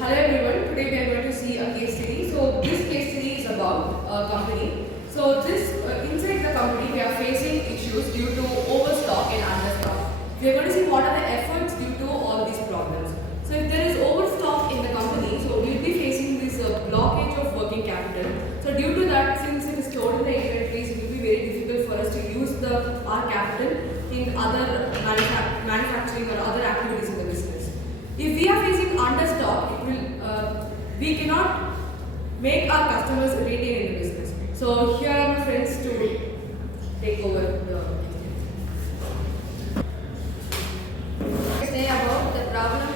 Hello everyone, today we are going to see a case study. So this case study is about a company. So inside the company we are facing issues due to overstock and understock. We are going to see what are the efforts due to all these problems. So if there is overstock in the company, so we will be facing this blockage of working capital. So due to that, since it is stored in the inventories, it will be very difficult for us to use our capital in other manufacturing or other activities in the business. If we are facing understock, we cannot make our customers retain in the business. So here are my friends to take over the Say about the problem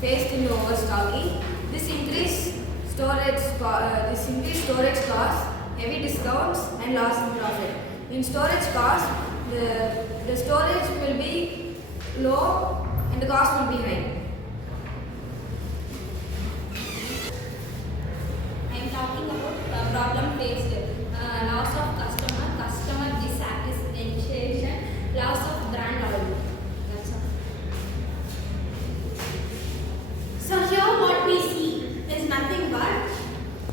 faced in overstocking. This increased storage costs, heavy discounts, and loss in profit. In storage costs, the storage will be low and the cost will be high. I am talking about the problem faced: loss of customer dissatisfaction, loss of brand loyalty. That's all. So here what we see is nothing but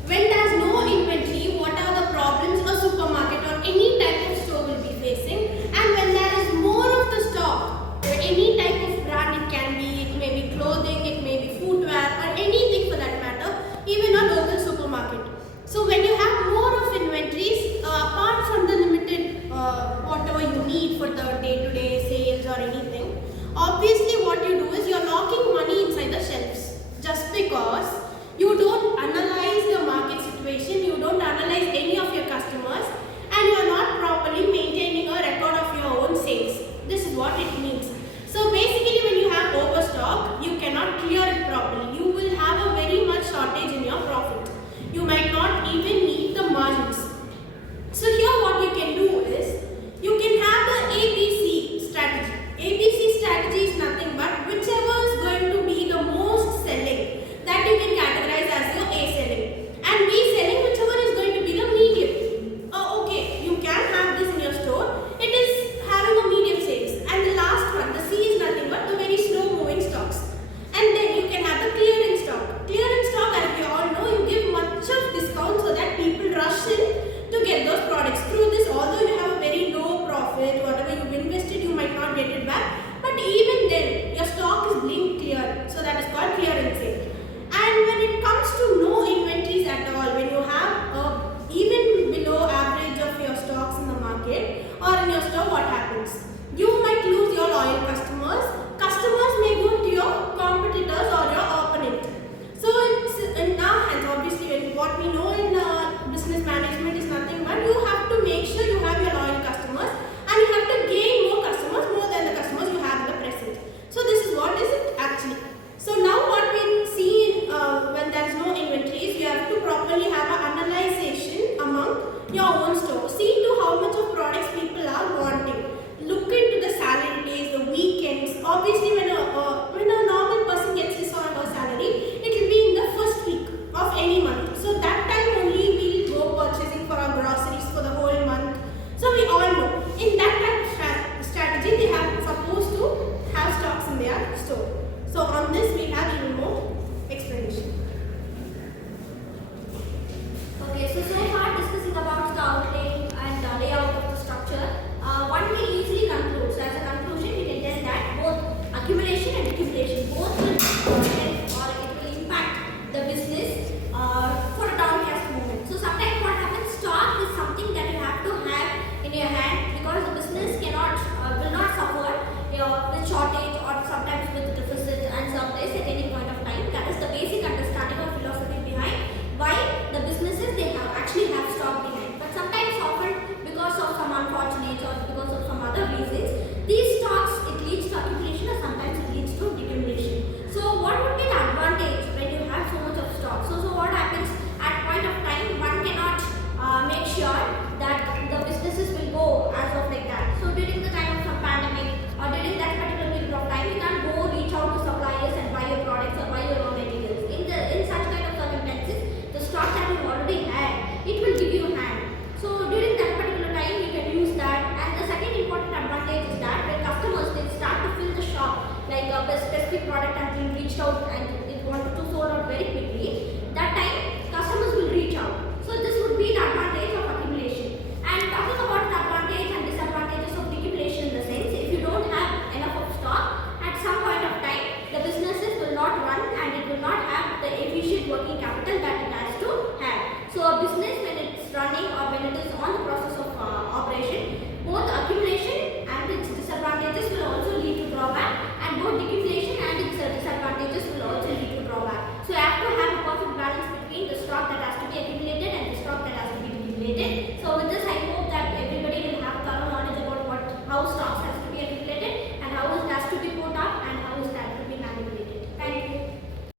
when there is no inventory, what are the problems a supermarket or any type of store will be facing, and when there is more of the stock, any type of brand, it may be clothing, it may be footwear or anything for that matter, even a local supermarket. So when you have more of inventories, apart from the limited whatever you need for the day-to-day sales or anything, obviously what you do is you're locking money inside the shelves just because you don't analyze the market situation, you don't analyze any of your customers, and you are not properly maintaining a record of your own sales. This is what it means. So basically when you have overstock,